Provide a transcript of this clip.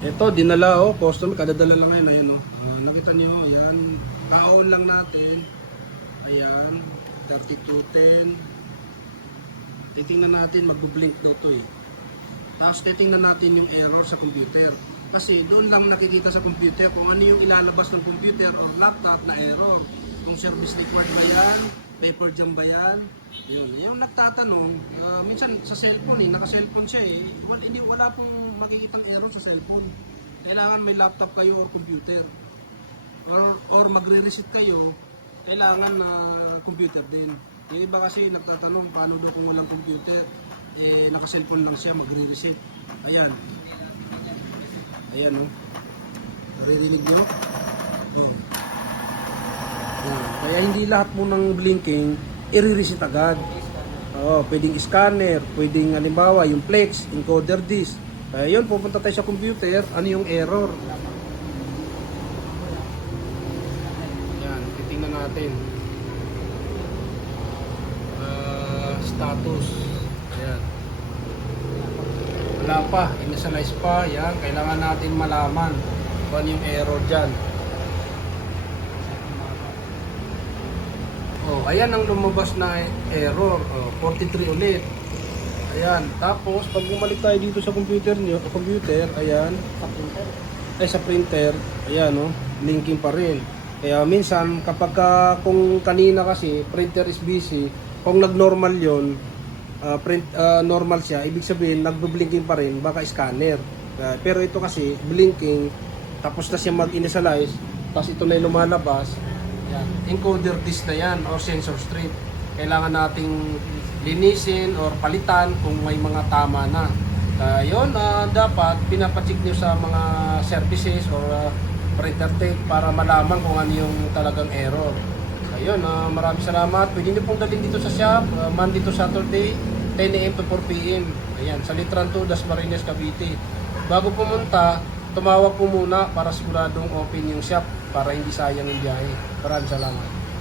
Ito, dinala customer, kadadala lang ngayon, ayan nakita nyo, yan, on lang natin, ayan, 3210, titingnan natin, mag-blink daw to tapos titingnan natin yung error sa computer, kasi doon lang nakikita sa computer kung ano yung ilalabas ng computer or laptop na error, kung service required ba yan, paper jam ba yan, yun, yung nagtatanong, minsan sa cellphone naka-cellphone siya wala pong makikitang error sa cellphone. Kailangan may laptop kayo or computer. Or magre-reset kayo, kailangan na computer din. Yung iba kasi nagtatanong paano daw kung walang computer, naka-cellphone lang siya, magre-reset. Ayan. Ayan Naririnig nyo? Ayan. Kaya hindi lahat mo ng blinking i-reset agad. Pwedeng scanner, pwedeng halimbawa yung flex, encoder disk. Yun, pupunta tayo sa computer, ano yung error. Yan, titingnan natin. Status. Ayan. Wala pa, initialize pa. Yan, kailangan natin malaman kung ano yung error dyan. Ayan ang lumabas na error, 43 ulit. Ayan, tapos pag bumalik tayo dito sa computer ayan, sa printer, ayan linking pa rin. Kaya minsan kapag kung kanina kasi printer is busy, kung nag-normal yon, normal siya, ibig sabihin nagbo-blinking pa rin, baka scanner. Pero ito kasi blinking, tapos na siya mag-initialize, tapos ito na yung lumalabas. Yan. Encoder disk na yan or sensor strip. Kailangan nating linisin or palitan kung may mga tama na. Yun, dapat pinapacheck nyo sa mga services or printer tech para malaman kung ano yung talagang error. Ayun, maraming salamat. Pwede nyo pong dalhin dito sa shop, Monday to Saturday, 10 AM to 4 PM. Ayan, sa Litran 2, Dasmariñas, Cavite. Bago pumunta, tumawag po muna para siguradong open yung shop para hindi sayang yung biyahe. Maraming salamat.